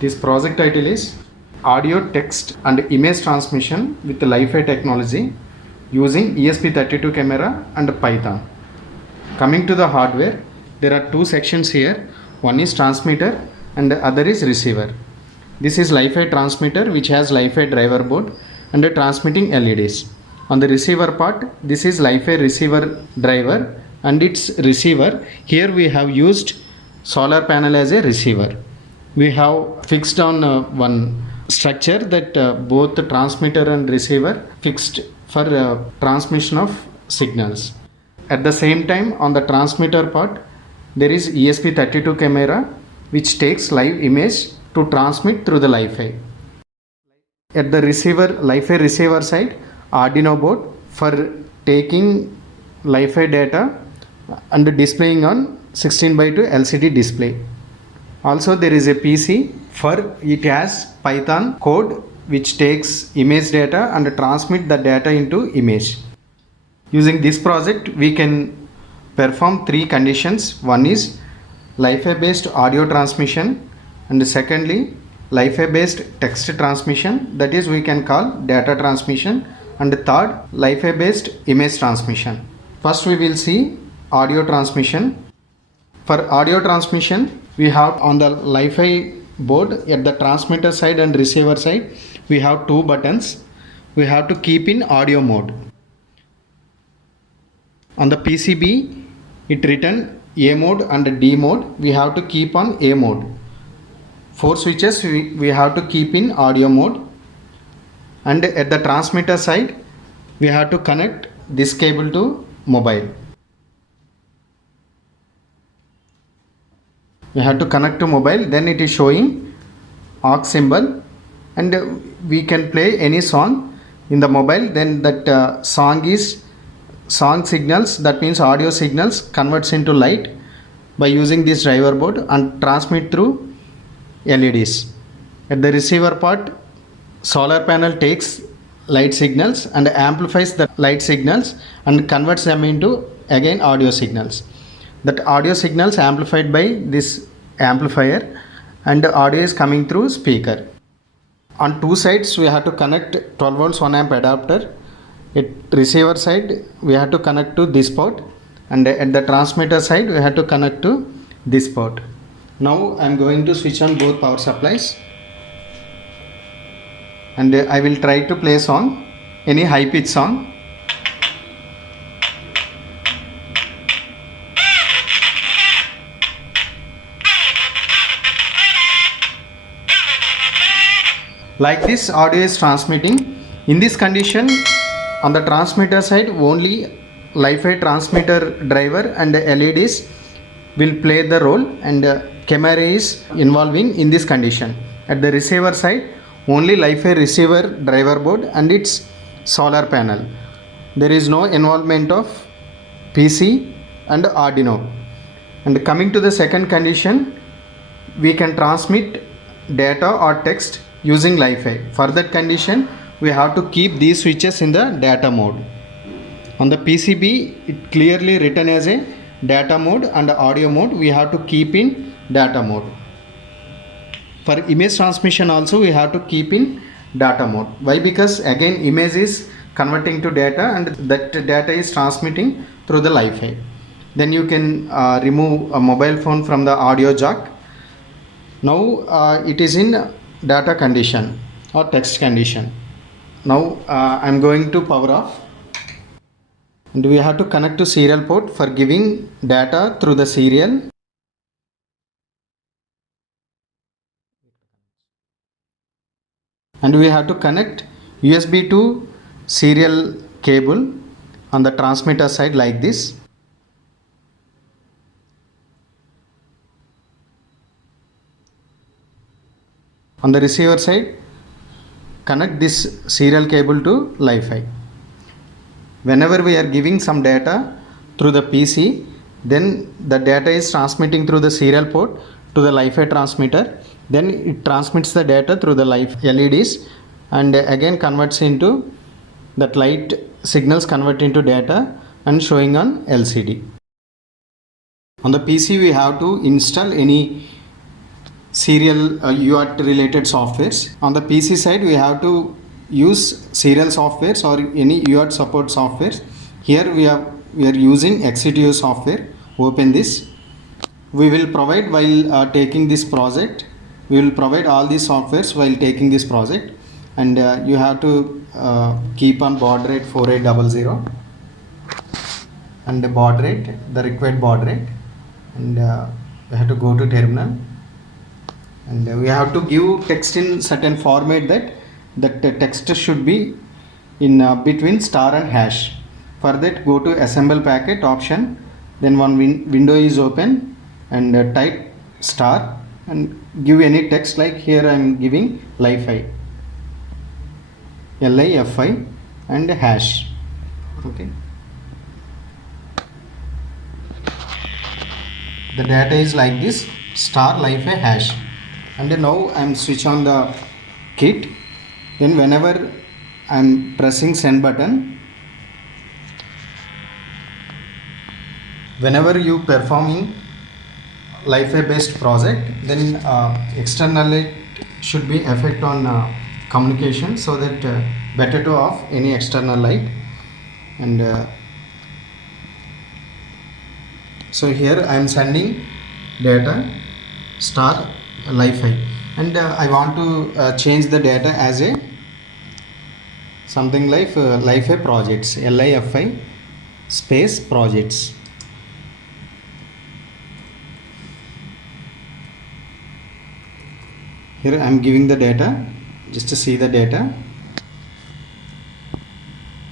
This project title is Audio, Text and Image Transmission with LIFI technology using ESP-32 camera and Python. Coming to the hardware, there are two sections here. One is transmitter and the other is receiver. This is LIFI transmitter which has LIFI driver board and transmitting LEDs. On the receiver part, this is LIFI receiver driver and its receiver. Here we have used solar panel as a receiver. We have fixed on one structure that both the transmitter and receiver fixed for transmission of signals. At the same time, on the transmitter part, there is ESP-32 camera which takes live image to transmit through the LIFI. At the LIFI receiver side, Arduino board for taking LIFI data and displaying on 16:2 LCD display. Also there is a PC for it has Python code which takes image data and transmit the data into image. Using this project we can perform three conditions. One is LIFI based audio transmission, and secondly LIFI based text transmission, that is we can call data transmission, and third LIFI based image transmission. First we will see audio transmission. For audio transmission, we have on the LIFI board at the transmitter side and receiver side, we have two buttons. We have to keep in audio mode. On the PCB, it written A mode and D mode. We have to keep on A mode. Four switches we have to keep in audio mode. And at the transmitter side, we have to connect this cable to mobile. We have to connect to mobile, then it is showing aux symbol, and we can play any song in the mobile. Then that song signals, that means audio signals, converts into light by using this driver board and transmit through LEDs. At the receiver part, solar panel takes light signals and amplifies the light signals and converts them into again audio signals. That audio signals amplified by this amplifier, and the audio is coming through speaker. On two sides we have to connect 12 volts 1 amp adapter. At receiver side we have to connect to this port, and at the transmitter side we have to connect to this port. Now I am going to switch on both power supplies, and I will try to play song, any high pitch song. Like this audio is transmitting. In this condition, on the transmitter side only LIFI transmitter driver and LEDs will play the role, and camera is involving in this condition. At the receiver side only LIFI receiver driver board and its solar panel. There is no involvement of PC and Arduino. And coming to the second condition, we can transmit data or text using LIFI. For that condition we have to keep these switches in the data mode. On the PCB it clearly written as a data mode and audio mode. We have to keep in data mode. For image transmission also we have to keep in data mode. Why? Because again image is converting to data and that data is transmitting through the LIFI. Then you can remove a mobile phone from the audio jack. Now it is in data condition or text condition. Now I am going to power off, and we have to connect to serial port for giving data through the serial. And we have to connect USB to serial cable on the transmitter side like this. On the receiver side, connect this serial cable to LIFI. Whenever we are giving some data through the PC, then the data is transmitting through the serial port to the LIFI transmitter. Then it transmits the data through the LEDs and again converts into that light signals, convert into data and showing on LCD. On the PC we have to install any serial UART related softwares. On the PC side, we have to use serial softwares or any UART support softwares. Here we are using XCTU software. Open this. We will provide while taking this project. We will provide all these softwares while taking this project, and you have to keep on baud rate 4800 and the baud rate, the required baud rate, and we have to go to terminal, and we have to give text in certain format that the text should be in between star and hash. For that, go to assemble packet option, then one window is open, and type star and give any text. Like here I am giving LIFI, LIFI and hash. Okay, the data is like this, star LIFI hash. And now I am switch on the kit. Then whenever I am pressing send button, whenever you performing LIFI based project, then externally should be effect on communication, so that better to off any external light. And so here I am sending data star LIFI, and I want to change the data as a something like LIFI projects, LIFI space projects. Here I am giving the data just to see the data,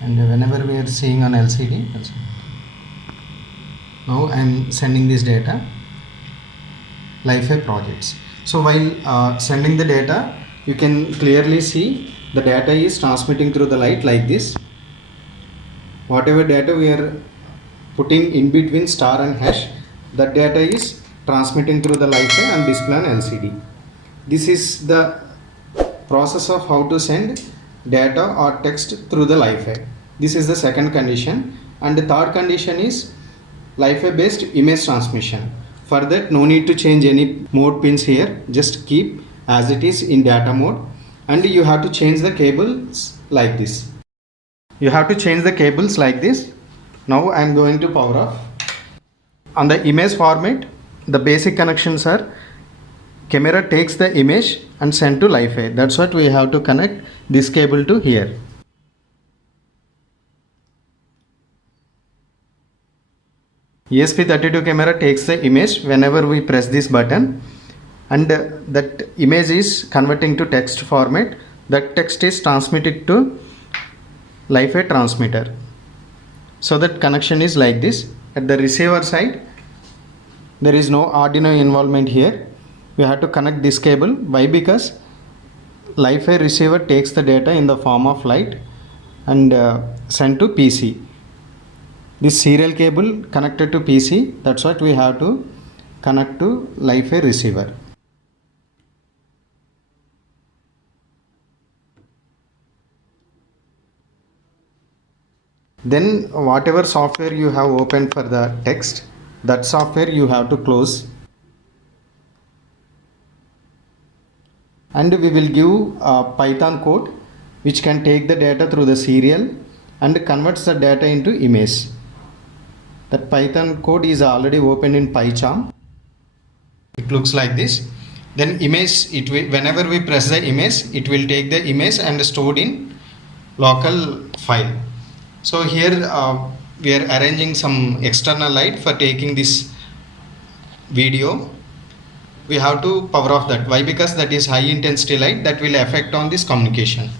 and whenever we are seeing on LCD, now I am sending this data LIFI projects. So while sending the data, you can clearly see the data is transmitting through the light like this. Whatever data we are putting in between star and hash, that data is transmitting through the LIFI and display on LCD. This is the process of how to send data or text through the LIFI. This is the second condition, and the third condition is LIFI based image transmission. For that, no need to change any mode pins here, just keep as it is in data mode, and you have to change the cables like this. You have to change the cables like this. Now I am going to power off. On the image format, the basic connections are camera takes the image and send to LIFI. That's what we have to connect this cable to here. ESP-32 camera takes the image whenever we press this button, and that image is converting to text format. That text is transmitted to LIFI transmitter. So that connection is like this. At the receiver side, there is no Arduino involvement here. We have to connect this cable. Why? Because LIFI receiver takes the data in the form of light and send to PC. This serial cable connected to PC, that's what we have to connect to LIFI receiver. Then whatever software you have opened for the text, that software you have to close, and we will give a Python code which can take the data through the serial and converts the data into image. That Python code is already opened in PyCharm. It looks like this. Then image, it will, whenever we press the image, it will take the image and stored in local file. So here we are arranging some external light for taking this video. We have to power off that. Why? Because that is high intensity light that will affect on this communication.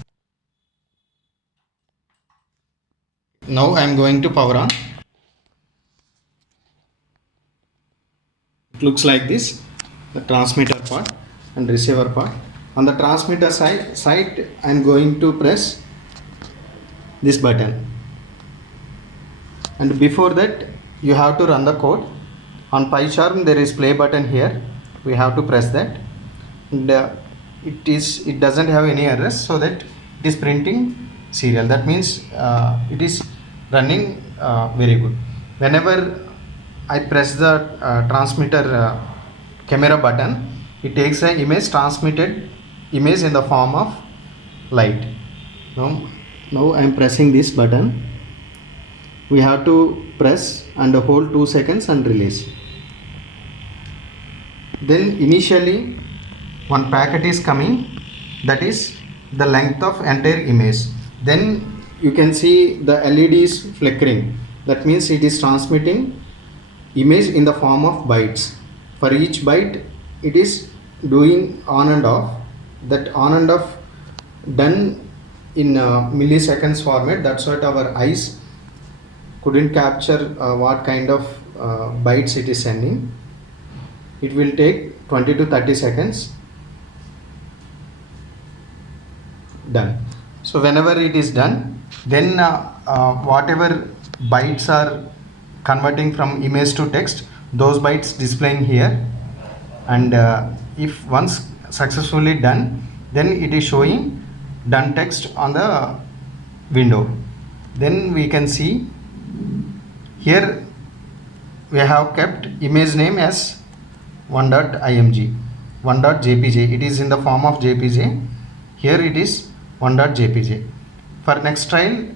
Now I am going to power on. It looks like this, the transmitter part and receiver part. On the transmitter side I am going to press this button, and before that you have to run the code. On PyCharm there is play button here. We have to press that, and it doesn't have any errors, so that it is printing serial. That means it is running very good. Whenever I press the transmitter camera button, it takes an image, transmitted image in the form of light. Now I am pressing this button. We have to press and hold 2 seconds and release. Then initially one packet is coming, that is the length of entire image. Then you can see the LED is flickering, that means it is transmitting image in the form of bytes. For each byte it is doing on and off. That on and off done in milliseconds format. That's what our eyes couldn't capture what kind of bytes it is sending. It will take 20 to 30 seconds. Done. So whenever it is done, then whatever bytes are converting from image to text, those bytes displaying here, and if once successfully done, then it is showing done text on the window. Then we can see here we have kept image name as 1.img, 1.jpg. It is in the form of jpg. Here it is 1.jpg. For next trial,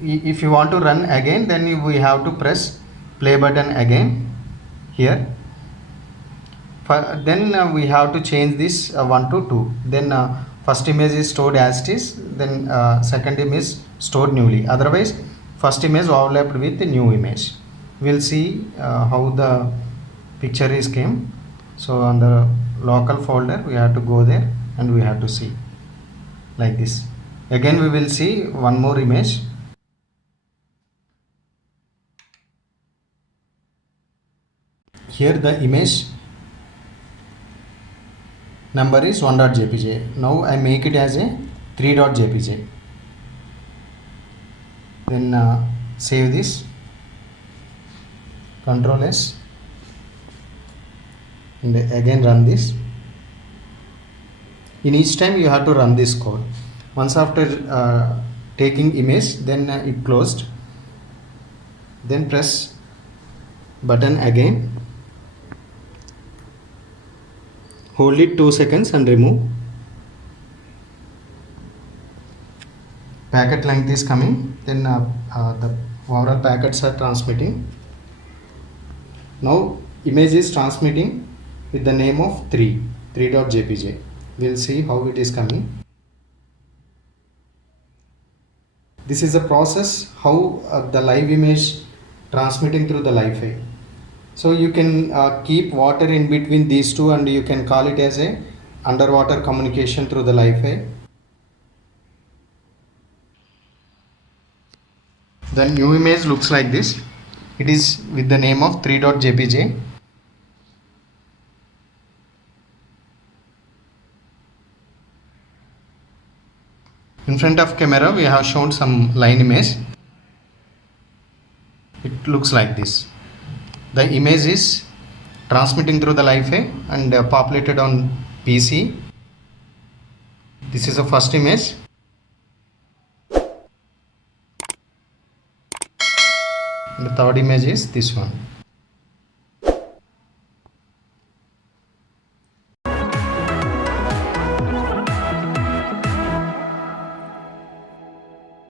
if you want to run again, then we have to press play button again here. Then we have to change this 1 to 2. Then first image is stored as it is, then second image stored newly. Otherwise first image overlapped with the new image. We'll see how the picture is came. So on the local folder we have to go there and we have to see like this. Again we will see one more image. Here the image number is 1.jpg. Now I make it as a 3.jpg. Then save this, Ctrl S, and again run this. In each time you have to run this code. Once after taking image, then it closed. Then press button again. Hold it 2 seconds and remove. Packet length is coming. Then the overall packets are transmitting. Now image is transmitting with the name of 3.jpg. We'll see how it is coming. This is a process how the live image transmitting through the LIFI. So you can keep water in between these two and you can call it as a underwater communication through the LIFI. The new image looks like this. It is with the name of 3.jpg. In front of camera we have shown some line image. It looks like this. The image is transmitting through the LIFI and populated on PC. This is the first image. The third image is this one.